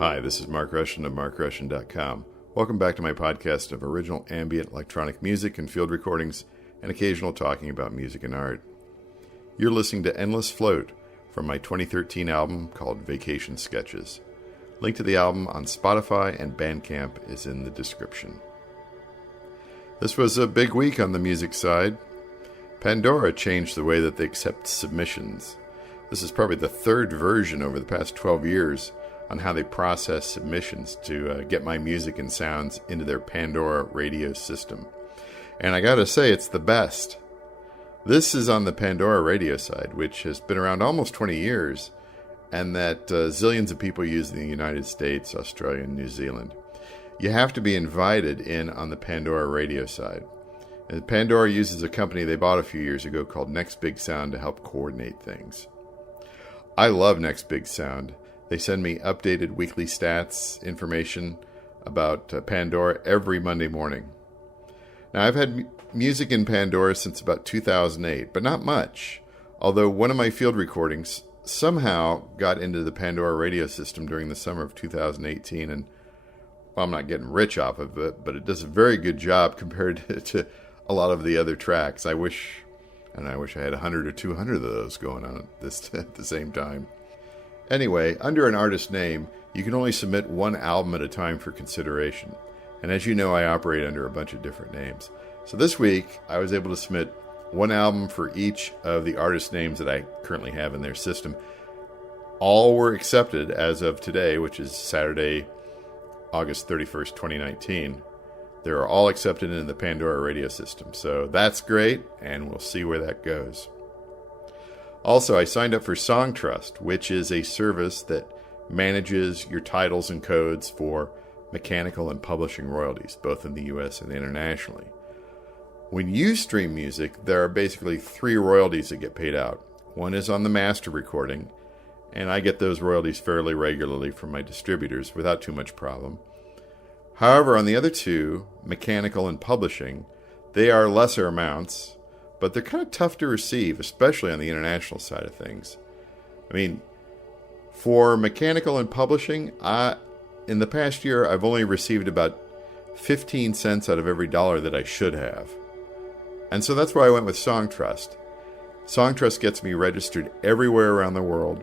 Hi, this is Mark Rushton of markrushton.com. Welcome back to my podcast of original ambient electronic music and field recordings and occasional talking about music and art. You're listening to Endless Float from my 2013 album called Vacation Sketches. Link to the album on Spotify and Bandcamp is in the description. This was a big week on the music side. Pandora changed the way that they accept submissions. This is probably the third version over the past 12 years on how they process submissions to get my music and sounds into their Pandora radio system. And I gotta say, it's the best. This is on the Pandora radio side, which has been around almost 20 years, and that zillions of people use in the United States, Australia, and New Zealand. You have to be invited in on the Pandora radio side. And Pandora uses a company they bought a few years ago called Next Big Sound to help coordinate things. I love Next Big Sound. They send me updated weekly stats, information about Pandora every Monday morning. Now, I've had music in Pandora since about 2008, but not much. Although one of my field recordings somehow got into the Pandora radio system during the summer of 2018, and well, I'm not getting rich off of it, but it does a very good job compared to a lot of the other tracks. I wish I had 100 or 200 of those going on at the same time. Anyway, under an artist name, you can only submit one album at a time for consideration. And as you know, I operate under a bunch of different names. So this week, I was able to submit one album for each of the artist names that I currently have in their system. All were accepted as of today, which is Saturday, August 31st, 2019. They are all accepted in the Pandora radio system. So that's great, and we'll see where that goes. Also, I signed up for Songtrust, which is a service that manages your titles and codes for mechanical and publishing royalties, both in the US and internationally. When you stream music, there are basically three royalties that get paid out. One is on the master recording, and I get those royalties fairly regularly from my distributors without too much problem. However, on the other two, mechanical and publishing, they are lesser amounts, but they're kind of tough to receive, especially on the international side of things. I mean, for mechanical and publishing, in the past year, I've only received about 15 cents out of every dollar that I should have. And so that's why I went with Songtrust. Songtrust gets me registered everywhere around the world,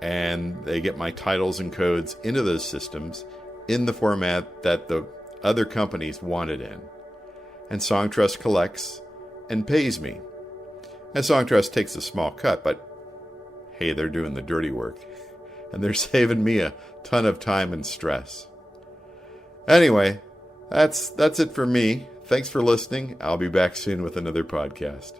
and they get my titles and codes into those systems in the format that the other companies want it in. And Songtrust collects and pays me. And Songtrust takes a small cut, but hey, they're doing the dirty work. And they're saving me a ton of time and stress. Anyway, that's it for me. Thanks for listening. I'll be back soon with another podcast.